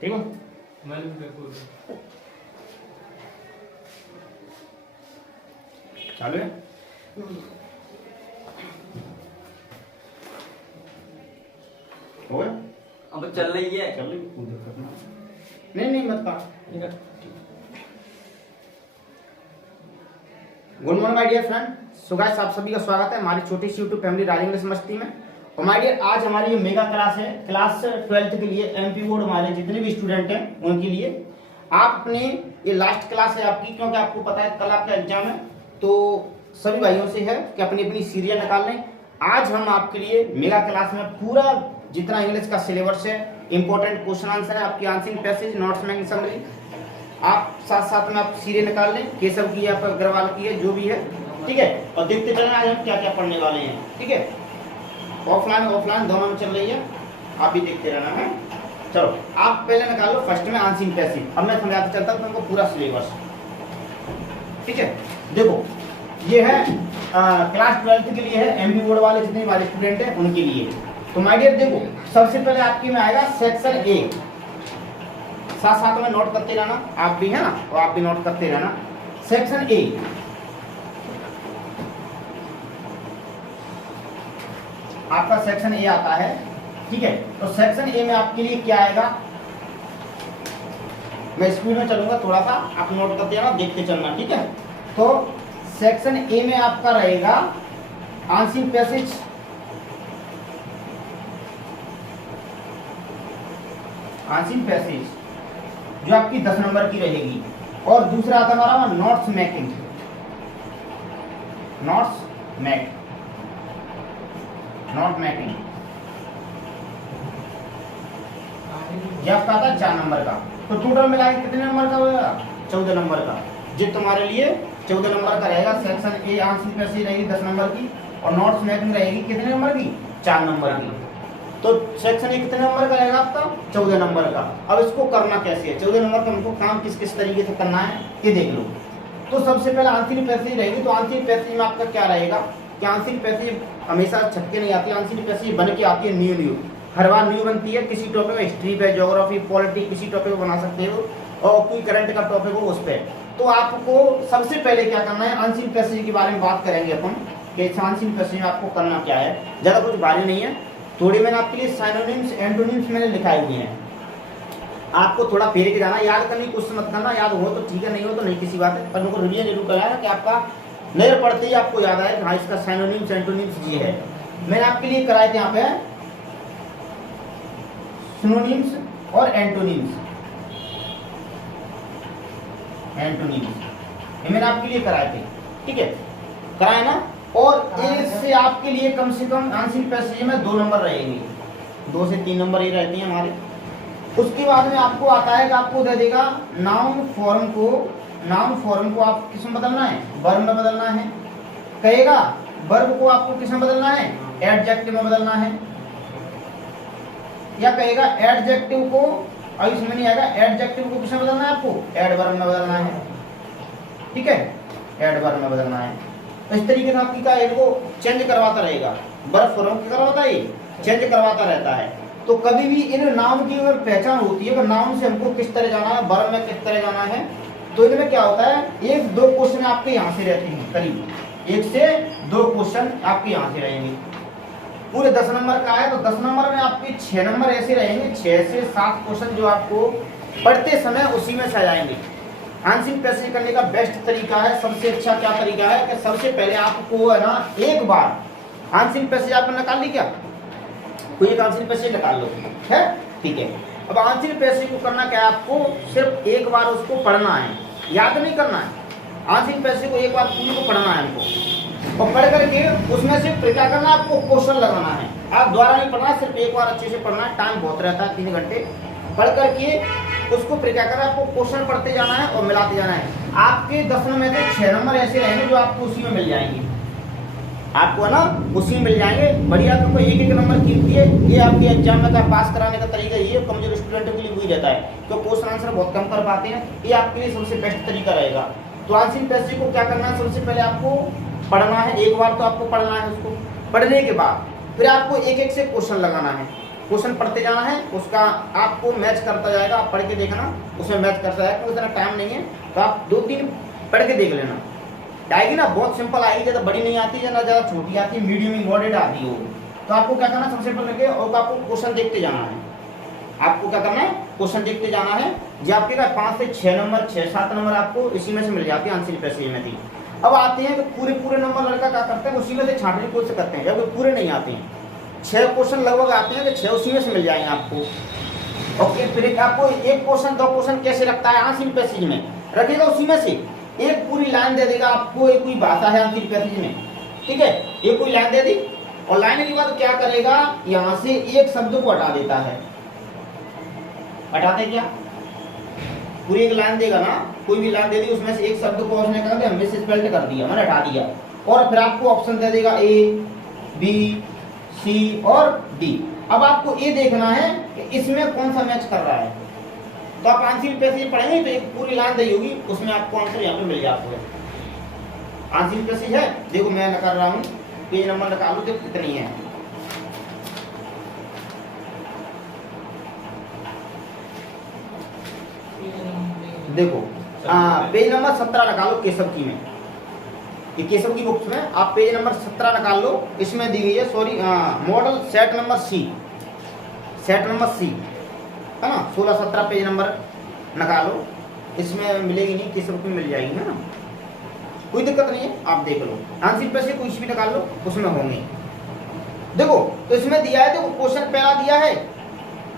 ठीक हो? चालू है? हो गया? अब चल रही है। चल रही है, कोई दिक्कत नहीं। नहीं मत काट। Good morning my dear friend. So guys, आप सभी का स्वागत है हमारी छोटी सी YouTube family Raj English Masti में। और माय डियर, आज हमारी मेगा क्लास है, क्लास 12th के लिए एमपी बोर्ड हमारे जितने भी स्टूडेंट हैं उनके लिए। आप अपने ये लास्ट क्लास है आपकी, क्योंकि आपको पता है कल आपका एग्जाम है, तो सभी भाइयों से है कि अपनी अपनी सीरियल निकाल लें। आज हम आपके लिए मेगा क्लास में पूरा जितना इंग्लिश का सिलेबस है, इंपॉर्टेंट क्वेश्चन आंसर है, आपकी आंसरिंग पैसेज, नोट्स में समरी, आप साथ साथ में आप सीरियल निकाल लें। केशव की है, अग्रवाल की है, जो भी है, ठीक है। और देखते चलें आज हम क्या क्या पढ़ने वाले हैं, ठीक है। ऑफलाइन दोनों में चल रही है, आप भी देखते रहना है। चलो आप पहले निकाल लो फर्स्ट में आंसरिंग पैसेज। अब मैं समझाता चलता हूँ तुमको पूरा सिलेबस, ठीक है। देखो ये है क्लास 12th के लिए है, एमपी बोर्ड वाले जितने वाले स्टूडेंट हैं उनके लिए। तो माय डियर देखो, सबसे पहले आपकी में आएगा सेक्शन ए। साथ साथ में नोट करते रहना, आप भी है ना, और आप भी नोट करते रहना। सेक्शन ए, आपका सेक्शन ए आता है, ठीक है। तो सेक्शन ए में आपके लिए क्या आएगा, मैं स्पीड में चलूंगा थोड़ा सा, आप नोट करते रहना, देखते चलना, ठीक है। तो सेक्शन ए में आपका रहेगा आंसरिंग पैसेज, आंसरिंग पैसेज जो आपकी 10 नंबर की रहेगी। और दूसरा आता हमारा नोट्स मेकिंग, नोट मेकिंग ये आपका आता है 4 नंबर का। तो टोटल मिला के कितने नंबर का होगा, 14 नंबर का। जो तुम्हारे लिए 14 नंबर का रहेगा। सेक्शन ए आंसरिंग पैसेज रहेगी 10 नंबर की, और नोट्स मेकिंग रहेगी कितने नंबर की, 4 नंबर की। तो सेक्शन ए कितने नंबर का रहेगा आपका, 14 नंबर का। अब इसको करना कैसे है, 14 नंबर का हमको काम किस किस तरीके से करना है ये देख लो। तो सबसे पहले आंसरिंग पैसेज रहेगी। तो आंसरिंग पैसेज में आपका क्या रहेगा कि आंसरिंग पैसेज हमेशा छटके नहीं आती, आंसरिंग पैसेज बन के आती है न्यू, हर बार न्यू बनती है। किसी टॉपिक में, हिस्ट्री पे, ज्योग्राफी, पॉलिटी, किसी टॉपिक पे बना सकते हो, और कोई करंट का टॉपिक हो उस पर। तो आपको सबसे पहले क्या करना है, आंसरिंग पैसेज के बारे में बात करेंगे अपन कि आंसरिंग पैसेज में आपको करना क्या है। ज़्यादा कुछ भारी नहीं है, थोड़ी मैंने आपके लिए साइनोनिम्स एंटोनिम्स मैंने लिखाए हुए हैं, आपको थोड़ा फेर के जाना, याद करने की कोशिश मत करना। याद हो तो ठीक है, नहीं हो तो नहीं, किसी बात है, पर उनको रिवीजन जरूर कराया कि आपका नजर पड़ते ही आपको याद आए कि हाँ इसका साइनोनिम्स एंटोनिम्स ये है। मैंने आपके लिए कराए थे यहाँ पे सिनोनिम्स और एंटोनिम्स, ये मैंने आपके लिए कराए थे, ठीक है, कराए ना। और इससे आपके लिए कम से कम आंसरिंग पैसेज में 2 नंबर रहेंगे, 2 से 3 नंबर ही रहती हैं हमारे। उसके बाद में आपको आता है कि आपको दे देगा नाउन फॉर्म को आप किस में बदलना है, वर्ब में बदलना है। कहेगा वर्ब को आपको किस में बदलना है, एडजेक्टिव में बदलना है। या कहेगा एडजेक्टिव को, और इसमें नहीं आएगा, एडजेक्टिव को किस में बदलना है, आपको एडवर्ब में बदलना है, ठीक है, एडवर्ब में बदलना है। तो इस तरीके से आपकी का एक को चेंज करवाता रहेगा, वर्ब फॉर्म क्या करवाता है, चेंज करवाता रहता है। तो कभी भी इन नाउन की अगर पहचान होती है कि नाउन से हमको किस तरह जाना है, वर्ब में किस तरह जाना है, तो इनमें क्या होता है, 1-2 क्वेश्चन आपके यहाँ से रहते हैं, करीब 1 से 2 क्वेश्चन आपके यहाँ से रहेंगे। पूरे 10 नंबर का है तो 10 नंबर में आपके 6 नंबर ऐसे रहेंगे, 6 से 7 क्वेश्चन जो आपको पढ़ते समय उसी में से आ जाएंगे। आंसरिंग पैसेज करने का बेस्ट तरीका है, सबसे अच्छा क्या तरीका है कि सबसे पहले आपको है ना, एक बार आंसरिंग पैसेज आपने निकाल ली क्या, कोई एक आंसरिंग पैसेज निकाल लो है, ठीक है। अब आंसरिंग पैसेज को करना क्या है, आपको सिर्फ एक बार उसको पढ़ना है, याद नहीं करना है। आंसरिंग पैसेज को एक बार पूरी को पढ़ना है हमको, और पढ़ करके उसमें से क्या करना है, आपको क्वेश्चन लगाना है। आप द्वारा नहीं पढ़ना, सिर्फ एक बार अच्छे से पढ़ना है, टाइम बहुत रहता है 3 घंटे। पढ़ करके उसको फिर क्या करना है, आपको क्वेश्चन पढ़ते जाना है और मिलाते जाना है। आपके 10 में से 6 नंबर ऐसे रहेंगे जो आपको उसी में मिल जाएंगे, आपको है ना उसी में मिल जाएंगे। बढ़िया, तो कोई एक नंबर कीमती है। ये आपके एग्जाम में का पास कराने का तरीका ये कमजोर स्टूडेंटों के लिए वही रहता है, तो क्वेश्चन आंसर बहुत कम कर पाते हैं। ये आपके लिए सबसे बेस्ट तरीका रहेगा। तो आंसरिंग पैसेज को क्या करना है, सबसे पहले आपको पढ़ना है, एक बार तो आपको पढ़ना है। उसको पढ़ने के बाद फिर आपको एक एक से क्वेश्चन लगाना है। क्वेश्चन पढ़ते जाना है, उसका आपको मैच करता जाएगा, आप पढ़ के देखना उसमें मैच करता जाएगा। क्योंकि इतना टाइम नहीं है तो आप 2-3 पढ़ के देख लेना, आएगी ना, बहुत सिंपल आएगी, ज़्यादा बड़ी नहीं आती है ना ज़्यादा छोटी आती है, मीडियम इम्पोर्टेंट आती है। तो आपको क्या करना है, सबसे पहले और आपको क्वेश्चन देखते जाना है। आपको क्या करना है, क्वेश्चन देखते जाना है। जो आपके 5 से 6 नंबर 6-7 नंबर आपको इसी में से मिल जाती है आंसर पैसेज में थी। अब आते हैं कि पूरे नंबर लड़का क्या करते हैं, उसी में से छांटने की कोशिश करते हैं, जब पूरे नहीं आते हैं। 6 क्वेश्चन लगभग आते हैं कि 6 उसी में से मिल जाएंगे आपको। ओके, फिर आपको 1 क्वेश्चन 2 क्वेश्चन कैसे रखता है आंसर पैसेज में, रखेगा उसी में से एक पूरी लाइन दे देगा आपको, एक कोई भाषा है आंसर पैसेज में, ठीक है, एक कोई लाइन दे दी और लाइन के बाद क्या करेगा, यहाँ से एक शब्द को हटा देता है। हटाते क्या, पूरी एक लाइन देगा ना, कोई भी लाइन दे दी उसमें से एक शब्द को उसने कर दिया मिसस्पेल्ड कर दिया, मैंने हटा दिया, और फिर आपको ऑप्शन दे देगा A, B, C और D। अब आपको ये देखना है कि इसमें कौन सा मैच कर रहा है। तो आप आंसर पैसेज पढ़ेंगे तो एक पूरी लाइन दी होगी, उसमें आपको आंसर यहाँ पे मिल जाता है। आंसर पैसेज है, देखो मैं कर रहा हूँ, पेज नंबर निकालो, देखो कितनी है। देखो पेज नंबर 17 निकालो केशव की में, ये केशव की बुक्स में आप पेज नंबर 17 निकाल लो, इसमें दी गई है, sorry model set number C, set number C है ना, 16-17 पेज नंबर निकालो, इसमें मिलेगी नहीं, केशव की मिल जाएगी, है ना, कोई दिक्कत नहीं है, आप देख लो। आंसर पे से कुछ भी निकाल लो, उसमें होंगे। देखो तो इसमें दिया है, देखो क्वेश्चन पहला दिया है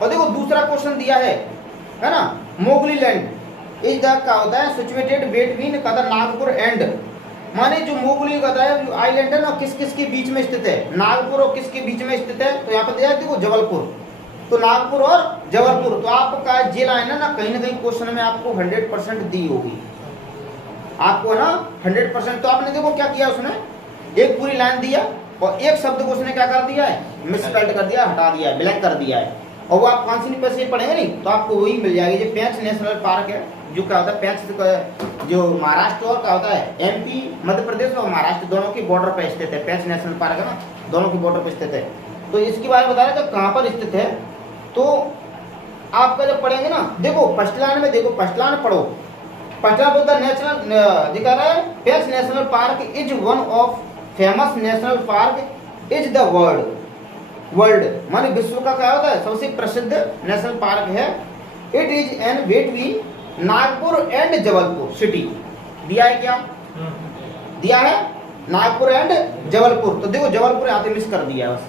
और देखो दूसरा क्वेश्चन दिया है ना, मोगली लैंड इस द का होता है सिचुएटेड बिटवीन कदर नागपुर एंड, माने जो मोगली कदर है जो आइलैंड है ना, किस किस के बीच में स्थित है, नागपुर और किसके बीच में स्थित है, तो यहाँ पर दिया है देखो जबलपुर, तो नागपुर और जबलपुर। तो आपका जे लाइन है ना कहीं क्वेश्चन में आपको 100% दी होगी, आपको ना 100%। तो आपने देखो क्या किया, उसने एक पूरी लाइन दिया और एक शब्द को उसने क्या कर दिया है, मिसस्पेल्ड कर दिया, हटा दिया, ब्लैंक कर दिया है, और वो आप आंसर पैसेज पढ़ेंगे नहीं तो आपको वही मिल जाएगी। जो पेंच नेशनल पार्क है, जो क्या होता है पेंच, जो महाराष्ट्र और क्या होता है MP मध्य प्रदेश और महाराष्ट्र दोनों की बॉर्डर पर स्थित है, पेंच नेशनल पार्क है ना, दोनों की बॉर्डर पर स्थित है। तो इसके बारे में बता रहे तो कहाँ पर स्थित है, तो आपका जब पढ़ेंगे ना, देखो फर्स्ट लाइन में, देखो फर्स्ट लाइन पढ़ो, फर्स्ट लाइन बोलता है नेशनल दिखा रहा है, Pench national park is one of famous national park is the world माने विश्व का क्या होता है सबसे प्रसिद्ध नेशनल पार्क है। It is an between Nagpur and Jabalpur city, दिया है क्या, दिया है नागपुर एंड जबलपुर। तो देखो जबलपुर यहाँ पे मिस कर दिया है, बस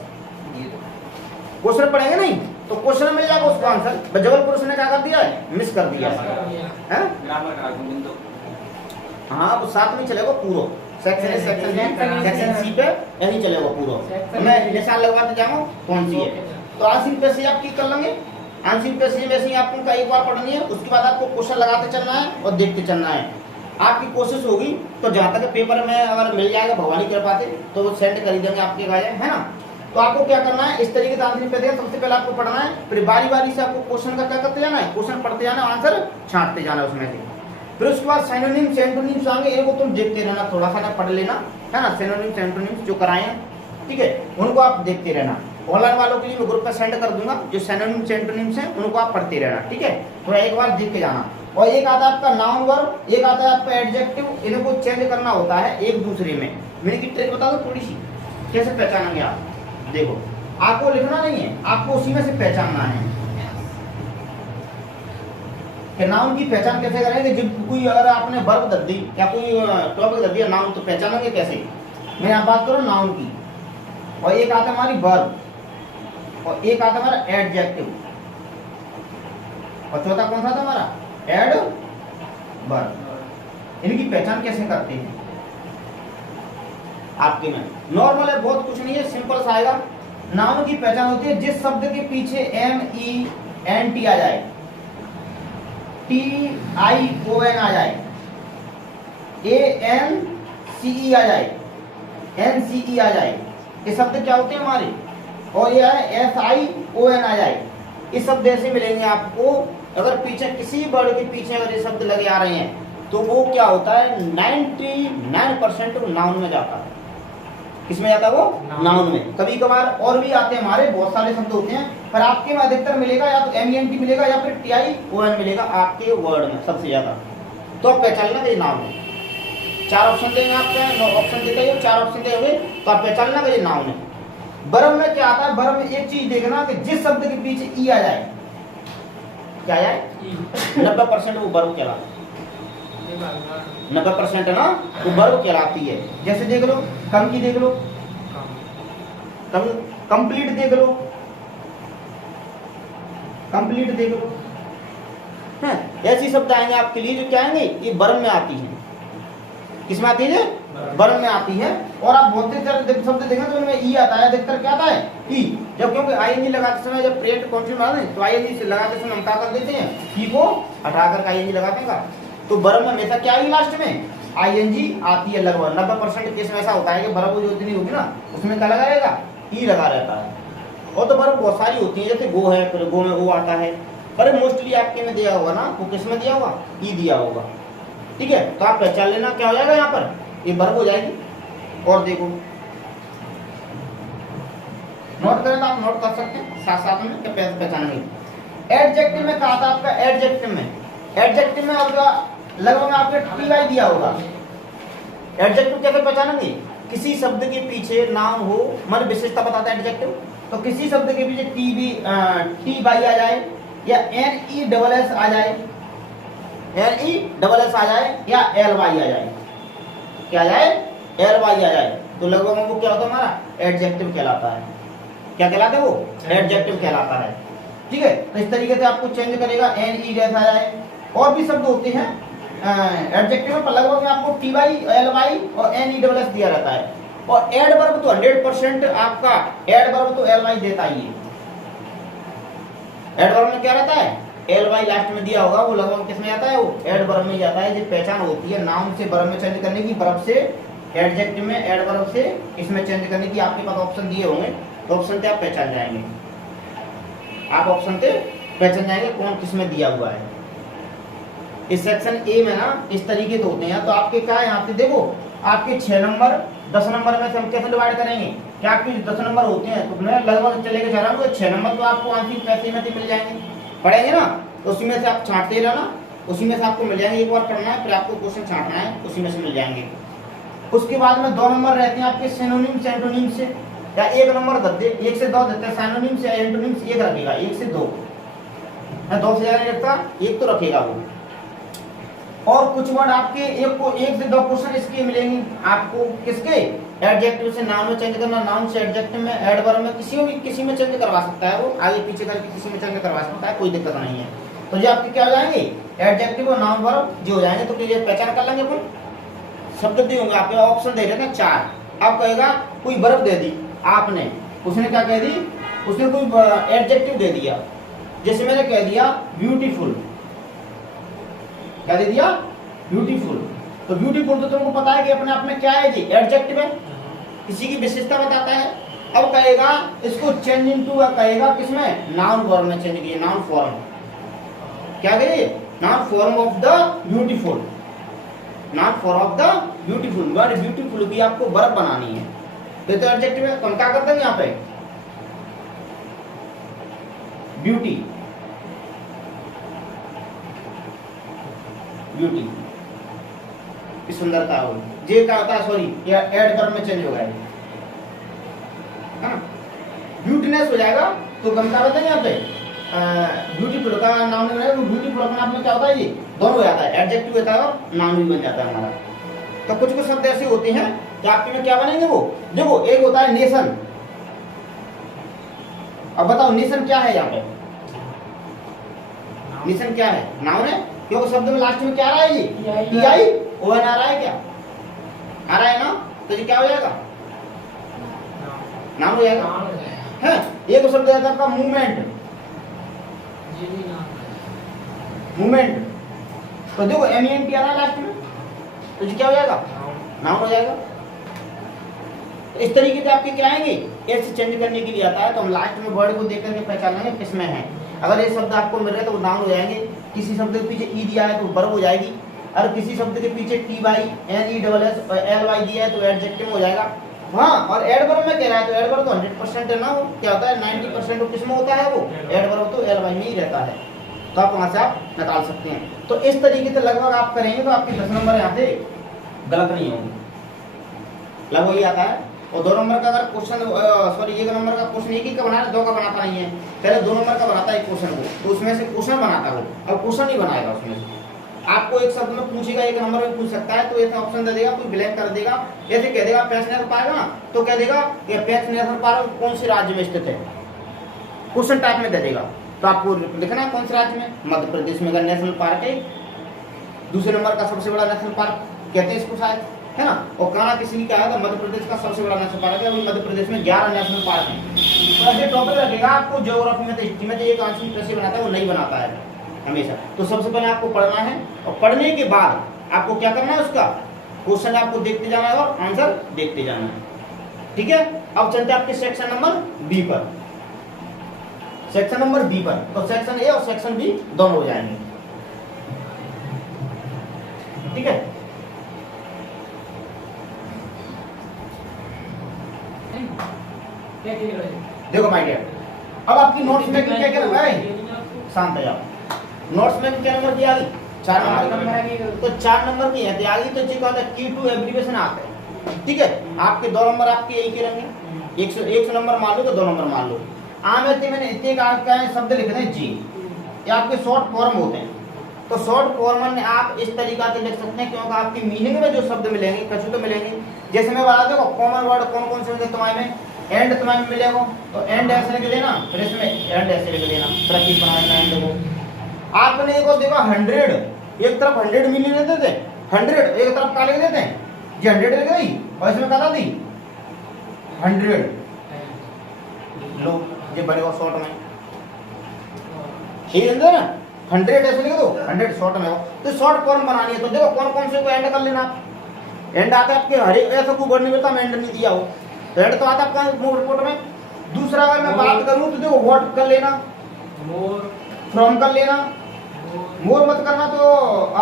क्वेश्चन पढ़ेंगे नहीं तो क्वेश्चन मिल जाएगा उसका आंसर, बस जबलपुर उसने क्या कर दिया है, मिस कर दिया है। हाँ वो साथ में चलेगा पूरा, section A section B section C पे यही चलेगा पूरा, मैं निशान लगवाते जाऊँ कौन सी है। तो आंसर पैसेज आप की कर लेंगे, आंसर पैसेज वैसे ही आपको एक बार पढ़नी है, उसके बाद आपको क्वेश्चन लगाते चलना है और देखते चलना है। आपकी कोशिश होगी तो जहाँ तक पेपर में अगर मिल जाएगा भगवान की कृपा से तो वो सेंड कर देंगे आपके गाय, है ना। तो आपको क्या करना है, इस तरीके से आंसर पैसेज सबसे पहले आपको पढ़ना है, फिर बारी बारी से आपको क्वेश्चन का क्या करते जाना है, क्वेश्चन पढ़ते जाना, आंसर छांटते जाना उसमें से। फिर उसके बाद सिनोनिम सेंटोनिम्स आएंगे, इनको तुम देखते रहना, थोड़ा सा ना पढ़ लेना, है ना। सिनोनिम सेंटोनिम्स जो कराए हैं, ठीक है, उनको आप देखते रहना। ऑनलाइन वालों के लिए मैं ग्रुप पे सेंड कर दूंगा, जो सिनोनिम सेंटोनिम्स हैं उनको आप पढ़ते रहना, ठीक है। थोड़ा एक बार देख के जाना। और एक आता है आपका नाउन वर्ब, एक आता है आपका एडजेक्टिव, इनको चेंज करना होता है एक दूसरे में। मैंने की ट्रिक बता दो थोड़ी सी, कैसे पहचानेंगे आप। देखो आपको लिखना नहीं है, आपको उसी में से पहचानना है कि नाउन की पहचान कैसे करेंगे। जब कोई अगर आपने वर्ब दे दी या कोई टॉपिक दे दिया नाउन, तो पहचानेंगे कैसे। मैं यहाँ बात करूँ नाउन की, और एक आता है हमारी वर्ब, और एक आता है हमारा एडजेक्टिव, और चौथा कौन सा था हमारा एडवर्ब। इनकी पहचान कैसे करते हैं आपके में, नॉर्मल है, बहुत कुछ नहीं है, सिंपल सा आएगा। नाउन की पहचान होती है जिस शब्द के पीछे MENT आ जाए, TION आ जाए, ANCE आ जाए, NCE आ जाए, ये शब्द क्या होते हैं हमारे। और ये है SION आ जाए, इस शब्द ऐसे मिलेंगे आपको। अगर पीछे किसी वर्ड के पीछे अगर ये शब्द लगे आ रहे हैं तो वो क्या होता है 99% नाउन में जाता है। किसमें जाता है वो, नाउन में। कभी कभार और भी आते हैं हमारे, बहुत सारे शब्द होते हैं पर आपके में अधिकतर मिलेगा या तो MENT मिलेगा या फिर TION मिलेगा आपके वर्ड में सबसे ज्यादा। तो आप पहचान लेना ये नाउन है। 4 ऑप्शन देंगे आपके, ऑप्शन देते हैं 4 ऑप्शन देंगे तो आप पहचान लेना ये नाउन है। वर्ब में क्या आता है, वर्ब में एक चीज देखना कि जिस शब्द के पीछे ई आ जाए, क्या आए 90% वो वर्ब कहलाता है। 90% है ना वो वर्ब कहलाती है। जैसे देख लो कम की देख लो, कंप्लीट देख लो, कंप्लीट देख लो, है ऐसी शब्द आएंगे आपके लिए जो क्या आएंगे ये वर्ब में आती है। किसमें आती है, वर्ब में आती है। और आप बहुत सारे शब्द देखें तो उनमें ई आता है, अधिकतर क्या आता है ई। जब क्योंकि आईएनजी लगाते समय जब प्रेजेंट कॉन्टिन्यूस बना दें तो आईएनजी से लगाते समय हम क्या कर देते हैं, ई को हटाकर आईएनजी लगाते हैं। तो वर्ब में हमेशा क्या आई लास्ट में आईएनजी आती है। लगभग 90% केस में ऐसा होता है कि वर्ब जो इतनी होगी ना उसमें क्या लगा रहेगा, ई लगा रहता है। और तो वर्ब बहुत सारी होती है, जैसे गो है, फिर गो में वो आता है, पर मोस्टली आपके में दिया होगा ना वो किस में दिया होगा, ई दिया होगा। ठीक है, तो आप पहचान लेना क्या हो जाएगा यहाँ पर, ये वर्ब हो जाएगी। और देखो नोट करें तो आप नोट कर सकते हैं साथ साथ में क्या पहचानेंगे। एडजेक्टिव में कहा था आपका, एडजेक्टिव में आपका लगभग आपके TY दिया होगा। एडजेक्टिव कैसे पहचानेंगे, किसी शब्द के पीछे नाउन हो, मन विशेषता बताता है एडजेक्टिव। तो किसी शब्द के पीछे TY आ जाए या NESS आ जाए, NESS आ जाए या LY आ जाए, क्या आ जाए LY आ जाए, तो लगभग वो क्या होता है हमारा एडजेक्टिव कहलाता है। क्या कहलाता है वो, एडजेक्टिव कहलाता है। ठीक है, तो इस तरीके से आपको चेंज करेगा, NESS आ जाए। और भी शब्द होते हैं एडजेक्टिव में, लगभग में आपको TY LY और NESS दिया रहता है। और एडवर्ब तो 100% आपका एडवर्ब तो LY देता ही है। एडवर्ब में क्या रहता है, LY लास्ट में दिया होगा, वो लगभग किसमें जाता है, वो एडवर्ब में जाता है। जो पहचान होती है नाउन से वर्ब में चेंज करने की, वर्ब से एडजेक्टिव में, एडवर्ब से इसमें चेंज करने की आपके पास ऑप्शन दिए होंगे, तो ऑप्शन से आप पहचान जाएंगे। आप ऑप्शन से पहचान जाएंगे कौन किसमें दिया हुआ है। इस सेक्शन ए में ना इस तरीके से होते हैं। तो आपके क्या है यहाँ पे देखो, आपके 6 नंबर 10 नंबर में से हम कैसे डिवाइड करेंगे, क्या आपके 10 नंबर होते हैं तो मैं लगभग चले के जा रहा हूँ, तो 6 नंबर तो आपको आंसर पैसे में मिल जाएंगे, पढ़ेंगे ना, तो उसी में से आप छांटते रहना, उसी में से आपको मिल जाएंगे। एक बार पढ़ना है फिर आपको क्वेश्चन छांटना है, उसी में से मिल जाएंगे। उसके बाद में 2 नंबर रहते हैं आपके सिनोनिम से एंटोनिम से, या 1 नंबर देते 1 से 2 देते हैं, सिनोनिम से एंटोनिम से 1 रखेगा, 1 से 2 है, 2 से ज्यादा नहीं रखता, 1 तो रखेगा वो। और कुछ वर्ड आपके 1 से 2 क्वेश्चन इसके मिलेंगे आपको, किसके, एडजेक्टिव से नाउन में चेंज करना, नाउन से एडजेक्टिव में, एडवर्ब में किसी में चेंज करवा सकता है, वो आगे पीछे करके किसी में चेंज करवा सकता है, कोई दिक्कत नहीं है। तो ये आपके क्या हो जाएंगे, एडजेक्टिव और नाउन वर्ब जो हो जाएंगे। तो ये पहचान कर लेंगे अपन। शब्द दिए होंगे आपके, ऑप्शन दे रहे थे 4, आप कहेगा कोई वर्ब दे दी आपने, उसने क्या कह दी, उसने कोई एडजेक्टिव दे दिया, जैसे मैंने कह दिया ब्यूटीफुल, क्या दे दिया, ब्यूटीफुल। तो ब्यूटीफुल तो तुमको पता है कि अपने आप में क्या है जी, एडजेक्टिव है, किसी की विशेषता बताता है। अब कहेगा इसको चेंज इनटू, कहेगा किसमें, नाउन फॉर्म में चेंज किया, नाउन फॉर्म, क्या करिए, noun form of the beautiful, noun form of the beautiful. Word beautiful की आपको वर्ब बनानी है, तो एडजेक्टिव है, तो हम क्या करते हैं यहाँ पे, ब्यूटी, ब्यूटी की सुंदरता हो, ये क्या होता है, सॉरी ये एडवर्ब में चेंज हो गया है, ब्यूटीनेस हो जाएगा। तो हम क्या कहते हैं यहाँ पे, ब्यूटीफुल का नाउन है, तो ब्यूटीफुल अपने आप में क्या होता है, ये दोनों हो जाता है, एडजेक्टिव होता है और नाउन भी बन जाता है हमारा। तो कुछ कुछ शब्द ऐसे होते हैं कि आपके में क्या बनेंगे, वो देखो एक होता है नेशन। अब बताओ नेशन क्या है यहाँ पे, नेशन क्या है, नाउन है, क्योंकि शब्द में लास्ट में क्या आ रहा है, ये TION आ रहा है, क्या आ रहा है ना, तो ये क्या हो जाएगा, नाउन हो जाएगा है। एक शब्द आता है आपका मूवमेंट, मूवमेंट, तो देखो MENT आ रहा है लास्ट में, तो ये क्या हो जाएगा, नाउन हो जाएगा। इस तरीके से आपके क्या आएंगे, ऐसे चेंज करने के लिए आता है। तो हम लास्ट में वर्ड को देख करके पहचान लेंगे किसमें है। अगर ये शब्द आपको मिल रहे हैं तो नाउन हो जाएंगे, किसी शब्द के पीछे ई दिया है तो वर्ब हो जाएगी, और किसी शब्द के पीछे TY NESS और LY दिया है तो एडजेक्टिव हो जाएगा। हाँ, और एडवर्ब में कह रहा है तो एडवर्ब तो 100% है ना, वो क्या होता है 90% वो किसमें होता है, वो एडवर्ब तो एलवाई में ही रहता है, तो आप वहां से आप निकाल सकते हैं। तो इस तरीके से लगभग आप करेंगे तो आपके 10 नंबर यहाँ से गलत नहीं होंगे, लगभग ये आता है। और 2 नंबर का अगर क्वेश्चन सॉरी 1 नंबर का क्वेश्चन एक ही का बनाना, 2 का बनाता नहीं है, पहले 2 नंबर का बनाता है क्वेश्चन को, तो उसमें से क्वेश्चन बनाता है वो, अब क्वेश्चन नहीं बनाएगा उसमें से, आपको एक शब्द में पूछेगा, 1 नंबर में पूछ सकता है, तो ऐसा ऑप्शन दे देगा, कोई ब्लैंक कर देगा, ऐसे कह देगा पैंच नेहर पार्क ना, तो कह देगा कि पैंच नेहर पार्क कौन से राज्य में स्थित है, क्वेश्चन टाइप में दे देगा, तो आपको लिखना है कौन से राज्य में, मध्य प्रदेश में का नेशनल पार्क है, दूसरे नंबर का सबसे बड़ा नेशनल पार्क कहते हैं इसको शायद, है ना, और काना किसी का है तो मध्य प्रदेश का सबसे बड़ा नेशनल पार्क है, अभी मध्य प्रदेश में 11 नेशनल पार्क है। तो ऐसे टॉपिक रखेगा आपको, ज्योग्राफी में तो हिस्ट्री में तो एक आंसर कैसे बनाता है वो नहीं बनाता है हमेशा, तो सबसे पहले आपको पढ़ना है, और पढ़ने के बाद आपको क्या करना है, उसका क्वेश्चन आपको देखते जाना है और आंसर देखते जाना है, ठीक है। अब चलते हैं आपके सेक्शन नंबर बी पर, सेक्शन नंबर बी पर, तो सेक्शन ए और सेक्शन बी दोनों हो जाएंगे, ठीक है। देखो माय डियर, अब आपकी नोट्स में क्या क्या रखा है, शांत है आप, नोट्स में क्या नंबर की आ गई, 4 नंबर की, तो 4 नंबर की है आ गई, तो जी कहता है की टू एब्रीविएशन आता है, ठीक है। आपके 2 नंबर आपके यही के रहेंगे, 100 नंबर मान लो तो 2 नंबर मान लो। आम ऐसे मैंने इतने का शब्द लिखने हैं जी, ये आपके शॉर्ट फॉर्म होते हैं, तो शॉर्ट फॉर्म में आप इस तरीका से लिख सकते हैं, क्योंकि आपकी मीनिंग में जो शब्द मिलेंगे कछु तो मिलेंगे, जैसे मैं बता दूं कॉमन वर्ड कौन कौन से होंगे तुम्हारे में, एंड तुम्हारे में मिलेगा, तो एंड ऐसे लिख देना, फिर इसमें एंड ऐसे लिख देना, प्रतीक बनाना एंड को। आपने एक देखो 100, एक तरफ 100 मिली लेते थे, 100 एक तरफ का लिख देते हैं जी, 100 लिख गई, और इसमें कहा दी 100 लो, ये बनेगा शॉर्ट में, ठीक है ना, 100 ऐसे लिख दो, 100 शॉर्ट में हो, तो शॉर्ट फॉर्म बनानी है, तो देखो कौन कौन से को एंड कर लेना आप, एंड आता है आपके हर ऐसा कोई वर्ड नहीं मिलता मैं एंड नहीं दिया हो, तो एंड तो आता है आपका मूव रिपोर्ट में। दूसरा अगर मैं बात करूं तो देखो व्हाट कर लेना, मोर, फ्रॉम कर लेना, मोर मत करना, तो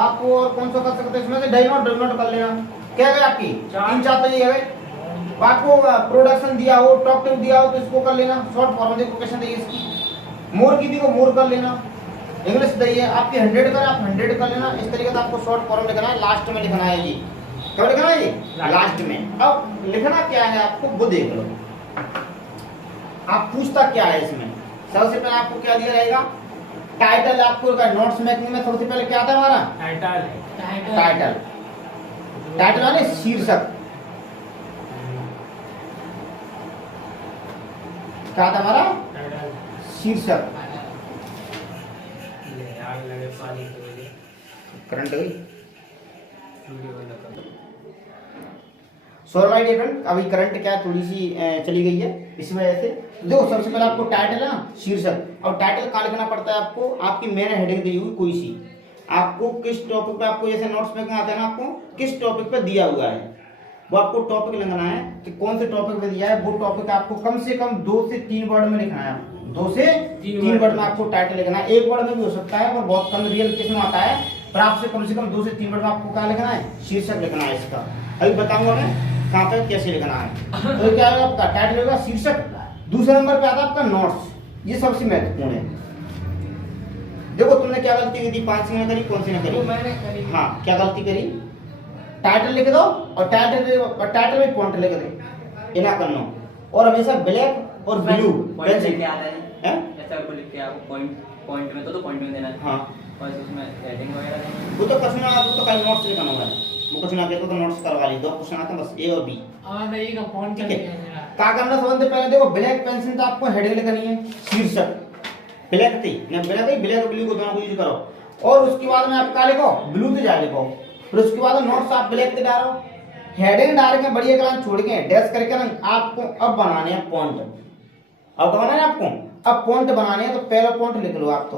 आप और कौन सा कर सकते हैं इसमें से, डू नॉट कर लेना, क्या गए आपकी 3-4 तो ये गए, आपको प्रोडक्शन दिया हो, टॉपिक दिया हो तो इसको कर लेना, शॉर्ट फॉर्म देखो क्वेश्चन दी इसकी, मोर की देखो मोर कर लेना, इंग्लिश दी है आपकी 100 कर, आप 100 कर लेना, इस तरीके से आपको शॉर्ट फॉर्म लिखना है, लास्ट में लिखना है जी, क्या लिखना है जी, लास्ट में। अब लिखना क्या है आपको वो देख लो, आप पूछता क्या है इसमें, सबसे पहले आपको क्या दिया रहेगा, टाइटल, आपको नोट्स मेकिंग में सबसे पहले क्या आता है हमारा, टाइटल, टाइटल यानी शीर्षक, क्या आता है हमारा शीर्षक, करंट गई सॉरी माय डियर फ्रेंड, अभी करंट क्या थोड़ी सी चली गई है, इस वजह से देखो सबसे पहले आपको टाइटल है ना शीर्षक, और टाइटल कहाँ लिखना पड़ता है आपको, आपकी मेन हेडिंग दी हुई कोई सी, आपको किस टॉपिक पे, आपको जैसे नोट्स में आता है ना, आपको किस टॉपिक पे दिया हुआ है वो आपको टॉपिक लिखना है, कि कौन से टॉपिक पे दिया है वो टॉपिक आपको कम से कम 2 से 3 वर्ड में लिखना है, 2 से 3 वर्ड में आपको टाइटल लिखना है, 1 वर्ड में भी हो सकता है और बहुत कम रियल केस में आता है, पर आपसे कम से कम 2 से 3 वर्ड में आपको क्या लिखना है, शीर्षक लिखना है इसका, अभी बताऊंगा मैं कहाँ पे कैसे लिखना है। तो क्या है आपका टाइटल होगा शीर्षक, दूसरे नंबर पे आता है आपका नोट्स, ये सबसे महत्वपूर्ण है। देखो तुमने क्या गलती की थी, 5 में करी, कौन सी ने करी, मैंने करी, हाँ क्या गलती करी, टाइटल लिख दो और टाइटल में पॉइंट लिख दे, इना करना, और हमेशा ब्लैक और ब्लू पेंसिल क्या आता है, ऐसा को लिख के आपको पॉइंट में तो पॉइंट में देना है, हाँ और उसमें हेडिंग वगैरह वो तो कसना, वो तो कल नोट्स लिखना होगा, वो कुछ ना कहते तो नोट्स करवा ली, 2 क्वेश्चन आते हैं बस ए और बी, नहीं का फॉन्ट ठीक है। क्या करना सबसे पहले देखो ब्लैक पेंसिल तो आपको हेडिंग लिखनी है, शीर्षक ब्लैक थी ना, ब्लैक ब्लू को दोनों को यूज करो, और उसके बाद में आप क्या लिखो, ब्लू से जा लिखो, फिर उसके बाद नोट्स आप ब्लैक से डालो, हेडिंग डाल के बढ़िया कलाम छोड़ के डैश करके ना आपको अब बनाने हैं पॉइंट, अब बनाना है आपको, अब पॉइंट बनाने हैं, तो पहला पॉइंट लिख लो आप,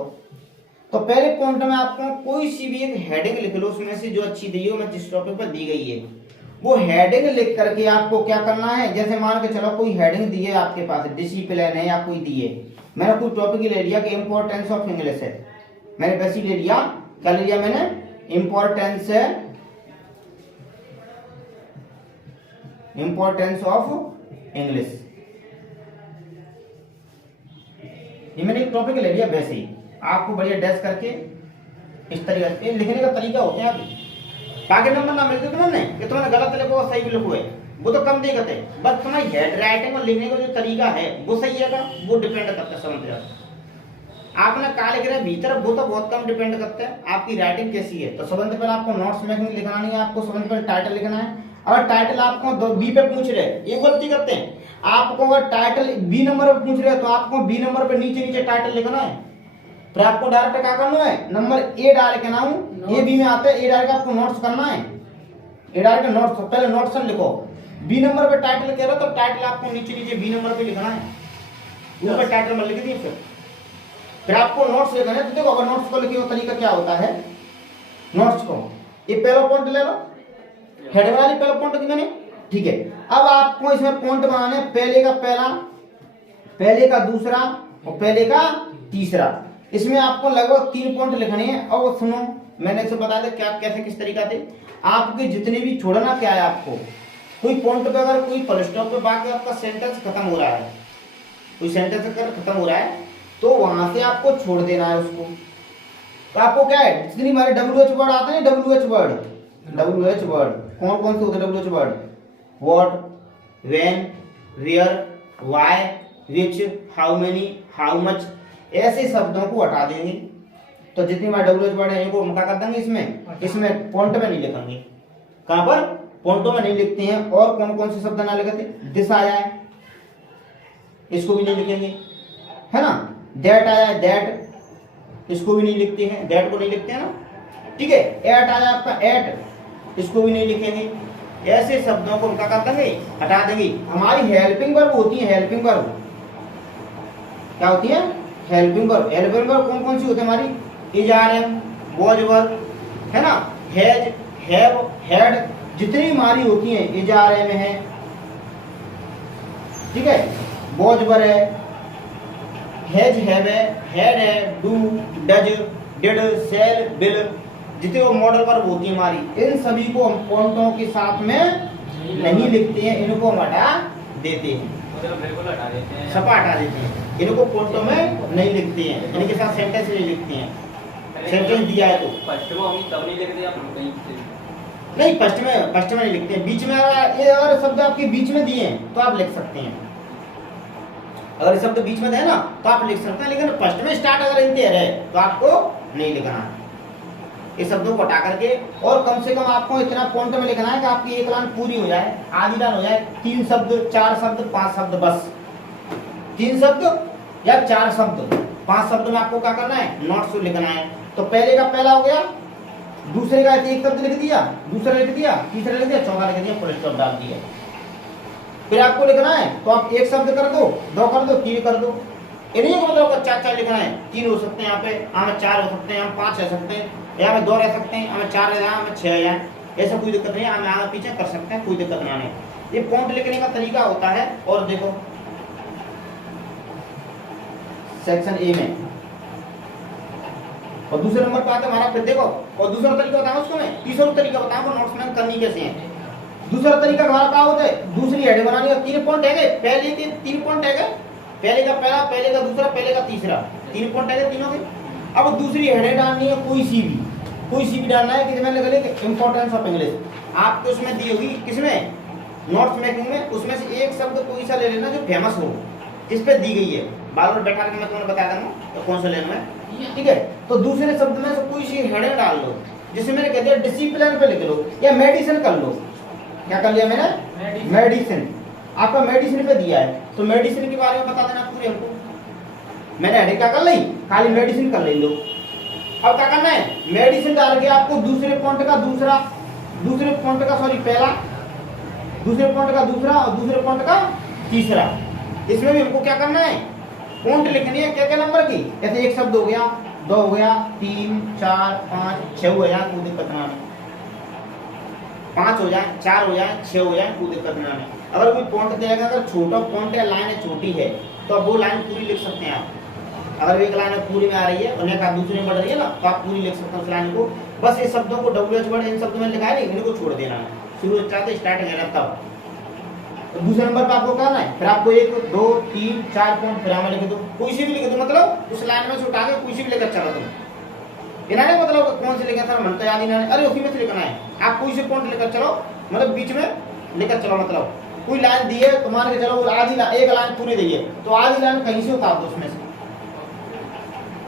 तो पहले पॉइंट में आपको कोई सी भी एक हेडिंग लिख लो, उसमें से जो अच्छी दी हो, मैं जिस टॉपिक पर दी गई है वो हेडिंग लिख करके आपको क्या करना है, जैसे मान के चलो कोई हेडिंग दी है आपके पास, डिसिप्लिन है या कोई दी है, मैंने कोई टॉपिक ले लिया कि इंपॉर्टेंस ऑफ इंग्लिश है, मैंने बेसिक ले लिया, क्या ले लिया मैंने, इंपॉर्टेंस इंपॉर्टेंस ऑफ इंग्लिश। ये मैंने एक टॉपिक ले लिया, वैसे ही आपको बढ़िया डैश करके इस तरीके से लिखने का तरीका होते हैं आपके। ताकि नंबर ना मिलते तुमने कि तुमने गलत लिखो और सही भी लिखो है, वो तो कम दिक्कत है, बस तुम्हारी हेड राइटिंग और लिखने का जो तरीका है वो सही है, वो डिपेंड करता है। समझ जाओ आपने कहा लिख रहे हैं भीतर, वो तो बहुत कम डिपेंड करता है आपकी राइटिंग कैसी है। तो सबसे पहले आपको नोट्स मेकिंग लिखना नहीं है, आपको सबसे पहले टाइटल लिखना है। अगर टाइटल आपको बी पे पूछ रहे हैं, ये गलती करते हैं, आपको अगर टाइटल बी नंबर पे पूछ रहे हैं तो आपको बी नंबर पे नीचे नीचे टाइटल लिखना है। फिर आपको डायरेक्ट क्या करना है, नंबर ए डाल के नाम ए बी में आता है, ए डाल के आपको नोट्स करना है। ए डाल के नोट्स, पहले नोट्स लिखो, बी नंबर पे टाइटल कह रहे हो तो टाइटल आपको नीचे नीचे बी नंबर पे लिखना है, ऊपर टाइटल में लिख दिए। फिर आपको नोट्स लिखना है। तो देखो अगर नोट्स को लिखे हो तरीका क्या होता है, नोट्स को ये पहला पॉइंट ले लो, हेड वाली पहला पॉइंट की मैंने, ठीक है। अब आपको इसमें पॉइंट बनाने, पहले का पहला, पहले का दूसरा और पहले का तीसरा। इसमें आपको लगभग 3 पॉइंट लिखने हैं। और सुनो, मैंने इसे बताया था क्या कैसे किस तरीका से आपके जितने भी छोड़ना क्या है, आपको कोई पॉइंट पे अगर कोई फुल स्टॉप पे बाकी आपका सेंटेंस खत्म हो रहा है, कोई सेंटेंस अगर खत्म हो रहा है तो वहां से आपको छोड़ देना है उसको। तो आपको क्या है, जितनी हमारे WH वर्ड आते हैं, WH वर्ड कौन कौन से होते हैं WH word, what, when, where, why, which, how many, how much, ऐसे शब्दों को हटा देंगे। तो जितनी बार WH वर्ड है इनको हम क्या कर देंगे, इसमें पॉइंट में नहीं लिखेंगे। कहां पर, पॉइंटों में नहीं लिखते हैं। और कौन कौन से शब्द ना लिखते, दिस आया है इसको भी नहीं लिखेंगे, है ना। दैट आया है, दैट, इसको भी नहीं लिखते हैं, दैट को नहीं लिखते हैं ना, ठीक है। एट आया आपका, एट, इसको भी नहीं लिखेंगे। ऐसे शब्दों को हम क्या कर देंगे, हटा देंगे। हमारी हेल्पिंग वर्ब होती है, हेल्पिंग वर्ब क्या होती है, हेल्पिंग वर्ब। हेल्पिंग वर्ब कौन कौन सी होती है हमारी, is, are, am, was verb, है ना, हैज, हैव, हैड, जितनी हमारी होती हैं इज, आर, एम है, ठीक है। वॉज वर्ब है, हैज, हैव है, हैड है, do, does, did, shall, will, जितने वो मॉडल वर्ब होती है हमारी, इन सभी को हम पॉइंटों के साथ में नहीं लिखते हैं, इनको हम हटा देते हैं, सपा हटा देते हैं। इनको पॉइंटों में नहीं लिखते हैं, इनके साथ सेंटेंस नहीं लिखते हैं। सेंटेंस दिया है तो फर्स्ट में हम तब नहीं लिखते, आप कहीं नहीं, फर्स्ट में नहीं लिखते हैं। बीच में ये अगर शब्द आपके बीच में दिए हैं तो आप लिख सकते हैं, अगर शब्द बीच में है ना तो आप लिख सकते हैं, लेकिन फर्स्ट में स्टार्ट अगर इनते रहे तो आपको नहीं लिखना है। इस शब्दों को हटा करके, और कम से कम आपको इतना पॉइंट में लिखना है कि आपकी एक लाइन पूरी हो जाए, आधी लाइन हो जाए, 3 शब्द, 4 शब्द, 5 शब्द, बस 3 शब्द या 4 शब्द, 5 शब्द में आपको क्या करना है, नोट्स लिखना है। तो पहले का पहला हो गया, दूसरे का एक शब्द लिख दिया, दूसरा लिख दिया, तीसरा लिख दिया, चौथा लिख दिया, फुल स्टॉप डाल दिया। फिर आपको लिखना है तो आप 1 शब्द कर दो, 2 कर दो, 3 कर दो, इन्हीं को मतलब 4 लिखना है। 3 हो सकते हैं यहाँ पे, यहाँ में 4 हो सकते हैं, यहाँ 5 रह सकते हैं, यहाँ में 2 रह सकते हैं, यहाँ में 4 है, यहाँ में 6 है, ऐसा कोई दिक्कत नहीं है, हमें आगे पीछे कर सकते हैं, कोई दिक्कत नहीं है। ये पॉइंट लिखने का तरीका होता है। और देखो सेक्शन ए में, और दूसरे नंबर पे आता है हमारा, फिर देखो, और दूसरा तरीका बताऊं उसको मैं, तीसरा तरीका बताऊं नोट्स में करनी कैसे है। दूसरा तरीका हमारा क्या होता है, दूसरी हेड बनानी है। 3 पॉइंट है, पहले के 3 पॉइंट है, पहले का पहला, पहले का दूसरा, पहले का तीसरा, 3 पॉइंट है तीनों के। अब दूसरी हेड डालनी है, कोई सी भी डालना है। किसमें लगे, इंपॉर्टेंस ऑफ इंग्लिश आपको उसमें दी होगी, किसमें, नोट्स मेकिंग में। उसमें से एक शब्द कोई सा ले लेना जो फेमस हो, जिस पे दी गई है, बार बार बैठा कर मैं तुम्हें बता दूंगा तो कौन सा लेना है, ठीक है। तो दूसरे शब्द में से कोई सी हेड डाल लो, जिसे मैंने कह दिया डिसिप्लिन पे लिख लो, या मेडिसिन कर लो। क्या कर लिया मैंने, मेडिसिन, आपका मेडिसिन पे दिया है तो मेडिसिन के बारे में बता देना पूरे हमको। मैंने हेड क्या कर ली, खाली मेडिसिन कर ले लो। अब क्या करना है, मेडिसिन डाल के आपको दूसरे पॉइंट का दूसरा, दूसरे पॉइंट का सॉरी पहला, दूसरे पॉइंट का दूसरा और दूसरे पॉइंट का तीसरा। इसमें भी हमको क्या करना है, पॉइंट लिखनी है, क्या क्या नंबर की। जैसे एक शब्द हो गया, 2 हो गया, 3, 4, 5, 6 हो जाए, कोई दिक्कत ना है। 5 हो जाए, 4 हो जाए, 6 हो जाए, कोई दिक्कत ना है। अगर कोई पॉइंट देगा, अगर छोटा पॉइंट है, लाइन है छोटी है, तो आप वो लाइन पूरी लिख सकते हैं आप। अगर एक लाइन पूरी में आ रही है और एक दूसरे में बढ़ रही है ना, तो आप पूरी लिख सकते हैं उस लाइन को। बस ये शब्दों को WH वर्ड इन शब्दों में लिखा है, इनको छोड़ देना है। शुरू स्टार्ट है तब तो दूसरे नंबर पे आपको करना है, फिर आपको 1 2 3 4 पॉइंट फिर हमें लिख दो, कोई सी भी लिख दो, मतलब उस लाइन में से उठा के कोई सी भी लेकर चलो तुम। इन्होंने मतलब कौन से लिखा सर मन तो याद ही नहीं, अरे उसी में से लिखना है, आप कोई से पॉइंट लेकर चलो, मतलब बीच में लेकर चलो, मतलब कोई लाइन दी है तो मान के चलो आधी एक लाइन पूरी दी है तो आधी लाइन कहीं से उतार दो, उसमें से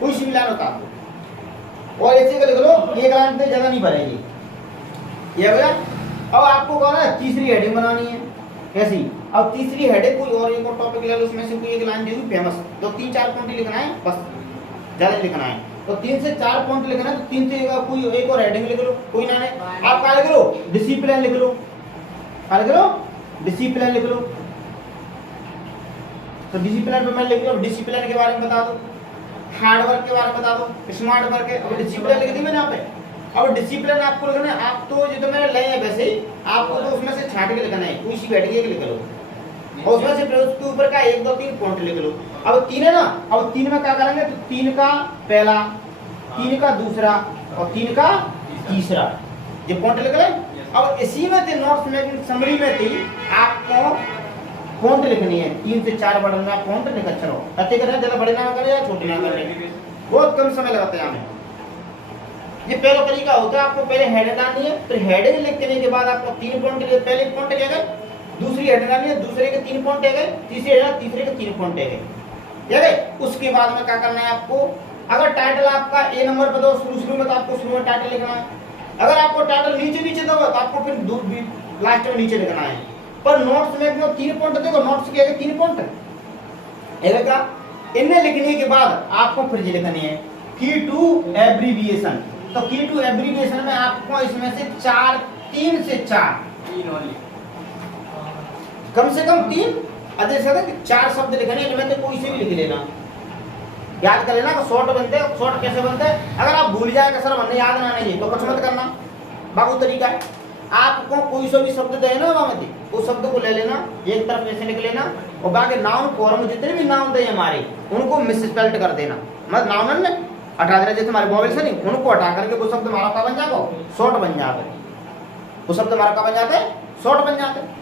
कोई सी भी लाइन उतार दो और ऐसे का लिख लो, एक लाइन से ज्यादा नहीं भरेगी ये भैया। अब आपको कहना है तीसरी हेडिंग बनानी है, कैसी? अब तीसरी हेडिंग कोई और एक और टॉपिक ले लो, उसमें से कोई एक लाइन देगी फेमस, तो 3-4 पॉइंट लिखना है बस, ज्यादा लिखना है, तो 3 से 4 पॉइंट लिखना है, तो 3 से कोई एक और हेडिंग लिख लो, कोई ना नहीं, आप क्या लिख लो? डिसिप्लिन लिख लो, क्या लिख लो? डिसिप्लिन लिख लो। तो डिसिप्लिन पे मैं लिख लो, डिसिप्लिन के बारे में बता दो, हार्ड वर्क के बारे में बता दो, स्मार्ट वर्क है, अब डिसिप्लिन लिख दी मैंने यहाँ पे। अब डिसिप्लिन आपको लिखना है, आप तो जो मैंने ले है वैसे ही आपको तो उसमें से छाट के लिखना है, कोई सी बैठ के लिख लो और उसमें से फिर उसके ऊपर का 1 2 3 पॉइंट लिख लो। अब 3 है ना, अब 3 में क्या करेंगे, तो 3 का पहला, 3 का दूसरा और 3 का तीसरा ये पॉइंट लिख लें। अब इसी में थे नोट्स में समरी में थी आपको पॉइंट लिखनी है, 3 से 4 वर्ड में आप पॉइंट लिख चलो, अच्छे करें, ज्यादा बड़े ना करें या छोटे ना करें, बहुत कम समय लगाते हैं हमें। ये पहला तरीका होता है, आपको पहले हेडिंग डालनी है, फिर हेडिंग लिखने के बाद आपको 3 पॉइंट के लिए पहले पॉइंट क्या गए, दूसरी हेडिंग डालनी है, दूसरे के 3 पॉइंट गए, तीसरी हेडिंग तीसरे के 3 पॉइंट गए, ठीक है। उसके बाद में क्या करना है आपको, अगर टाइटल आपका ए नंबर पर दो शुरू में, तो आपको शुरू में टाइटल लिखना है, अगर आपको टाइटल नीचे दो तो आपको फिर लास्ट में नीचे लिखना है। पर नोट्स में 3 पॉइंट देखो, नोट्स के 3 पॉइंट है क्या, इन्हें लिखने के बाद आपको फिर लिखनी है की टू एब्रीविएशन। तो की टू एब्रीविएशन में आपको इसमें से 3 से 4 कम से कम 3 अधिक से अधिक 4 शब्द लिखने, इनमें से कोई से भी लिख लेना, याद कर लेना। शॉर्ट बनते हैं, शॉर्ट कैसे बनते हैं, अगर आप भूल जाए सर हमने याद ना नहीं तो कुछ मत करना, बाकी तरीका है, आपको कोई सा भी शब्द दे ना बामती उस शब्द को ले लेना, एक तरफ ऐसे लिख लेना और बाकी नाउन फॉर्म जितने भी नाउन दे हमारे उनको मिसस्पेल्ड कर देना, मतलब नाउन में हटा देना, जैसे हमारे वॉवेल से नहीं उनको हटा करके वो शब्द हमारा क्या बन जाएगा, शॉर्ट बन जाएगा, वो शब्द हमारा क्या बन जाते हैं, शॉर्ट बन जाते हैं,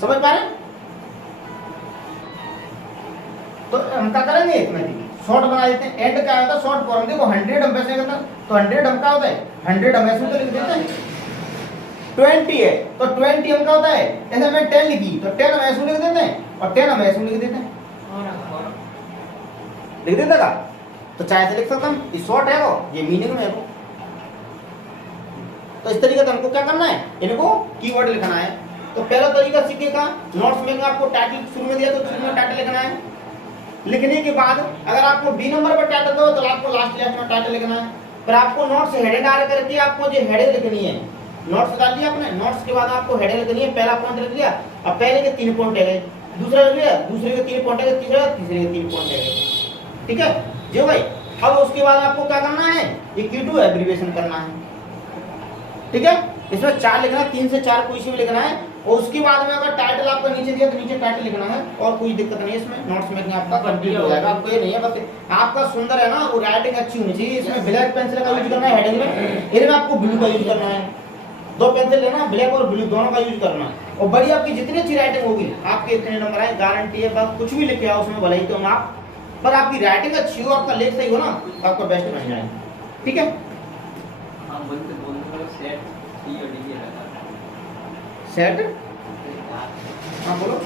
समझ पा रहे हैं। तो हम क्या करेंगे, इसमें शॉर्ट बना देते हैं, एंड क्या होता है शॉर्ट फॉर्म, देखो 100 हम वैसे करते हैं तो 100 हम क्या होता है 100 हम ऐसे तो लिख देते हैं, 20 है तो 20 हम क्या होता है, जैसे मैं 10 लिखी तो 10 हम ऐसे लिख देते हैं और 10 हम ऐसे लिख देते हैं, लिख देते का, तो चाहे से लिख सकता हूँ, ये शॉर्ट है वो, ये मीनिंग में है वो। तो इस तरीके से हमको क्या करना है, इनको कीवर्ड लिखना है। तो पहला तरीका सीखेगा, नोट्स में आपको टाइटल शुरू में दिया तो शुरू में टाइटल लिखना है, लिखने के बाद अगर आपको बी नंबर पर टाइटल दो तो आपको लास्ट में टाइटल लिखना है, फिर आपको नोट्स हेडिंग डाल करके आपको जो हेडिंग लिखनी है, नोट्स डाल दिया आपने, नोट्स के बाद आपको हेडिंग लिखनी है, पहला पॉइंट लिख दिया, अब पहले के 3 पॉइंट है, दूसरा लिख दिया, दूसरे के 3 पॉइंट है, तीसरे के 3 पॉइंट है, ठीक है जी भाई। अब उसके बाद आपको क्या करना है, ये की टू एब्रीविएशन करना है, ठीक है, इसमें 4 लिखना है, 3 से 4 कोई सी भी लिखना है, और उसके बाद में अगर टाइटल आपको नीचे दिया तो नीचे टाइटल लिखना है, और कोई दिक्कत नहीं है इसमें, नोट्स में आपका कंप्लीट हो जाएगा। आपको ये नहीं है बस आपका सुंदर है ना, वो राइटिंग अच्छी होनी चाहिए, इसमें ब्लैक पेंसिल का यूज करना है हेडिंग में, इनमें आपको ब्लू का यूज करना है, 2 पेंसिल लेना, ब्लैक और ब्लू दोनों का यूज करना, और बड़ी आपकी जितनी अच्छी राइटिंग होगी आपके इतने नंबर आए, गारंटी है। बस कुछ भी लिखे आओ उसमें भले ही तो आप, पर आपकी राइटिंग अच्छी हो, आपका लेख सही हो ना, तो आपका बेस्ट बन जाए, ठीक है। सेट, हाँ बोलो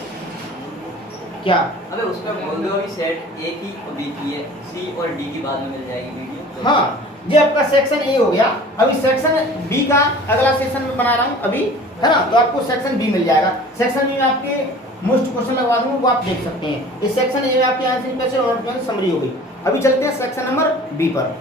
क्या, अबे उसका बोल दो अभी सेट ए की और बी की है, सी और डी की बाद में मिल जाएगी वीडियो। हाँ ये आपका सेक्शन ए हो गया, अभी सेक्शन बी का अगला सेक्शन में बना रहा हूँ अभी, है ना, तो आपको सेक्शन बी मिल जाएगा। सेक्शन बी में आपके मोस्ट क्वेश्चन लगवा दूंगा, वो आप देख सकते हैं। इस सेक्शन ए में आपके आंसर क्वेश्चन और समरी हो गई। अभी चलते हैं सेक्शन नंबर बी पर।